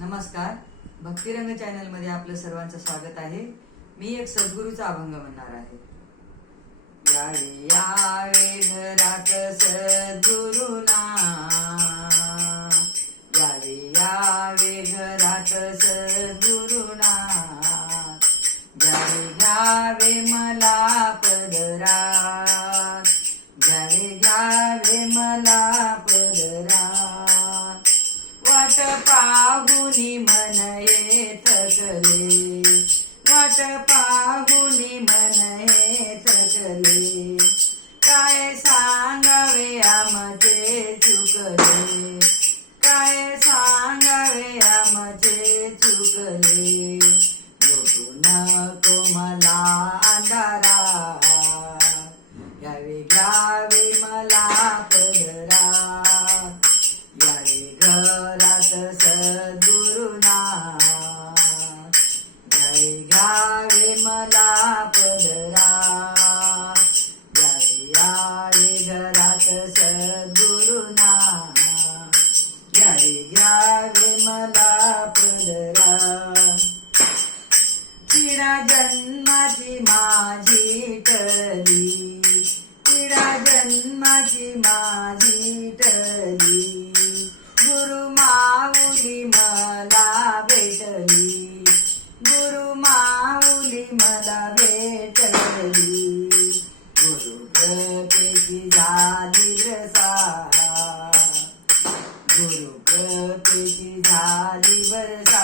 नमस्कार. भक्तिरंग चॅनलमध्ये आपलं सर्वांचं स्वागत आहे. मी एक सद्गुरूचा अभंग म्हणणार आहे. यावे यावे घरात सद्गुरुना यावे वाट पाहुनी मन ये थकले वाट पाहुनी मन ये थकले काय सांगावे आमचे चुकले? काय सांगावे आमचे चुकले? लोटू नको मला अंधारा. घ्यावे घ्यावे जन्माची माझी टली गुरु माऊली मला भेटली. गुरु माऊली मला भेटली. गुरु कृपेची झाली रसा गुरु कृपेची झाली बरसा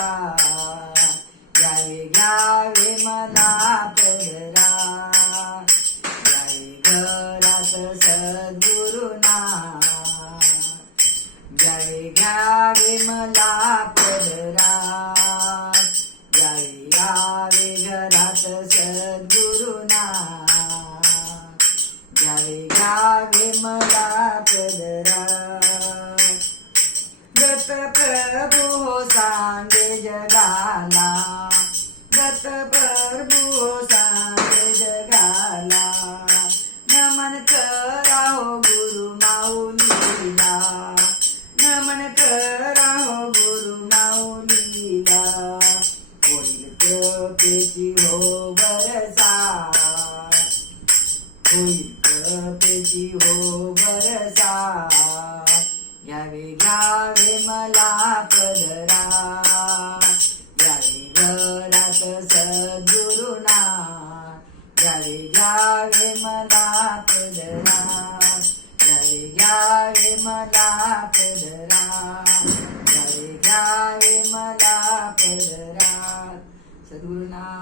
घ्यावे घ्यावे मला पदरा यावे यावे घरात सद्गुरुना घ्यावे घ्यावे मला पदरा गत प्रभू हो सांगे जगाला. गत प्रभू हो पेची हो बरसा होईल कृपेची हो बरसा घ्यावे घ्यावे मला पदरा घ्यावे घरात सद्गुरुना घ्यावे घ्यावे मला पदरा घ्यावे घ्यावे मला पदरा मला पदरा सद्गुरुनाथ महाराज की